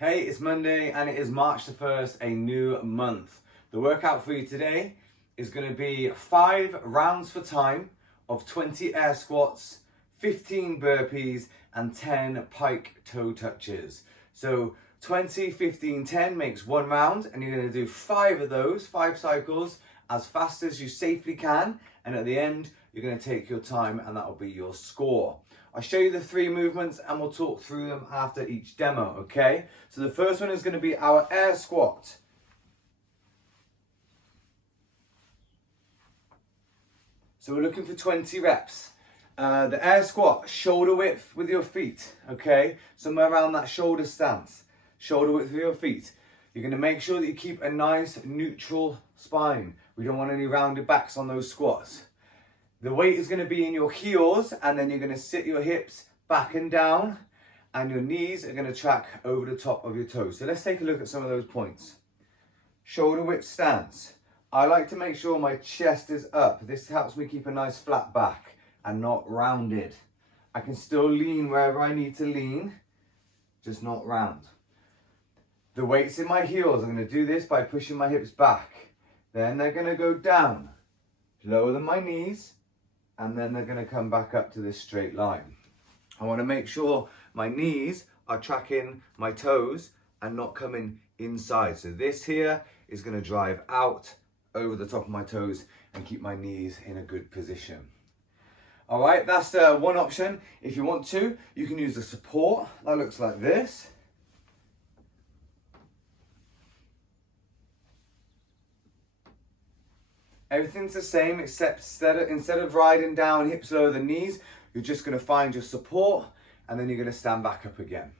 Hey, it's Monday and it is March the 1st, a new month. The workout for you today is going to be 5 rounds for time of 20 air squats, 15 burpees and 10 pike toe touches. So 20, 15, 10 makes 1 round and you're going to do 5 of those, 5 cycles as fast as you safely can, and at the end you're going to take your time and that will be your score. I'll show you the 3 movements and we'll talk through them after each demo, okay? So the first one is going to be our air squat. So we're looking for 20 reps. The air squat, shoulder width with your feet, okay? Somewhere around that shoulder stance. Shoulder width with your feet. You're going to make sure that you keep a nice neutral spine. We don't want any rounded backs on those squats. The weight is going to be in your heels, and then you're going to sit your hips back and down, and your knees are going to track over the top of your toes. So let's take a look at some of those points. Shoulder width stance. I like to make sure my chest is up. This helps me keep a nice flat back and not rounded. I can still lean wherever I need to lean, just not round. The weight's in my heels. I'm going to do this by pushing my hips back. Then they're going to go down, lower than my knees, and then they're going to come back up to this straight line. I want to make sure my knees are tracking my toes and not coming inside. So this here is going to drive out over the top of my toes and keep my knees in a good position. All right, that's one option. If you want to, you can use the support. That looks like this. Everything's the same, except instead of riding down hips lower than knees, you're just going to find your support and then you're going to stand back up again.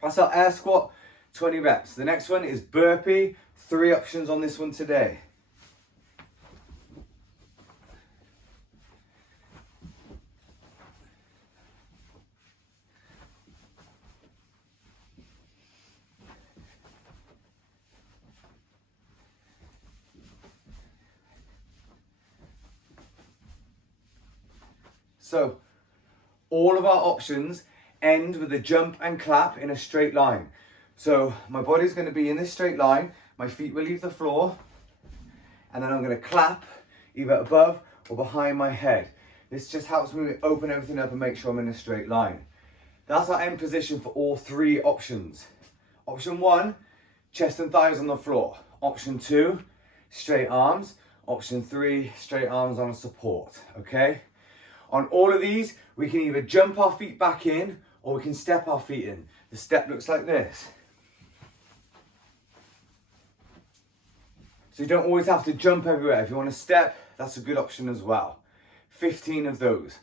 That's our air squat, 20 reps. The next one is burpee. 3 options on this one today. So all of our options end with a jump and clap in a straight line. So my body's going to be in this straight line, my feet will leave the floor, and then I'm going to clap either above or behind my head. This just helps me open everything up and make sure I'm in a straight line. That's our end position for all 3 options. Option 1, chest and thighs on the floor. Option 2, straight arms. Option 3, straight arms on support, okay? On all of these, we can either jump our feet back in or we can step our feet in. The step looks like this. So you don't always have to jump everywhere. If you want to step, that's a good option as well. 15 of those.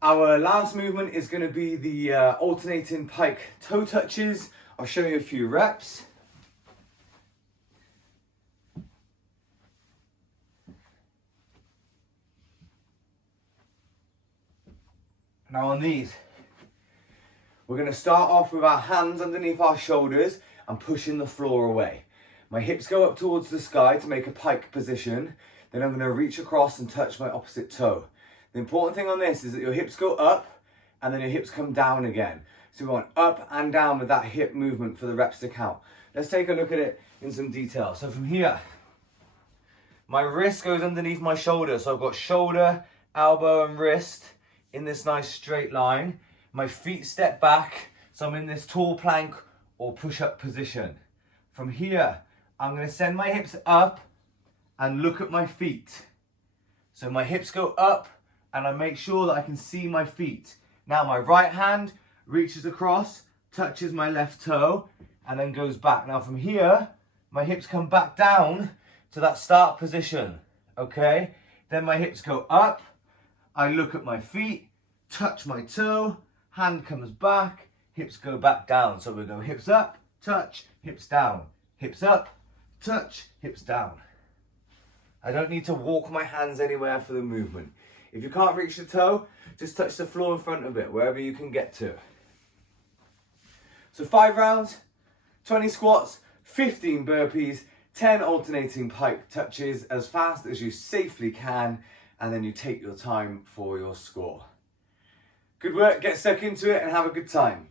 Our last movement is going to be the alternating pike toe touches. I'll show you a few reps. Now on these, we're going to start off with our hands underneath our shoulders and pushing the floor away. My hips go up towards the sky to make a pike position. Then I'm going to reach across and touch my opposite toe. The important thing on this is that your hips go up and then your hips come down again. So we want up and down with that hip movement for the reps to count. Let's take a look at it in some detail. So from here, my wrist goes underneath my shoulder. So I've got shoulder, elbow and wrist in this nice straight line. My feet step back, so I'm in this tall plank or push-up position. From here, I'm going to send my hips up and look at my feet. So my hips go up and I make sure that I can see my feet. Now my right hand reaches across, touches my left toe, and then goes back. Now from here, my hips come back down to that start position, okay? Then my hips go up, I look at my feet, touch my toe, hand comes back, hips go back down. So we go hips up, touch, hips down, hips up, touch, hips down. I don't need to walk my hands anywhere for the movement. If you can't reach the toe, just touch the floor in front of it, wherever you can get to. So 5 rounds, 20 squats, 15 burpees, 10 alternating pike touches as fast as you safely can, and then you take your time for your score. Good work, get stuck into it and have a good time.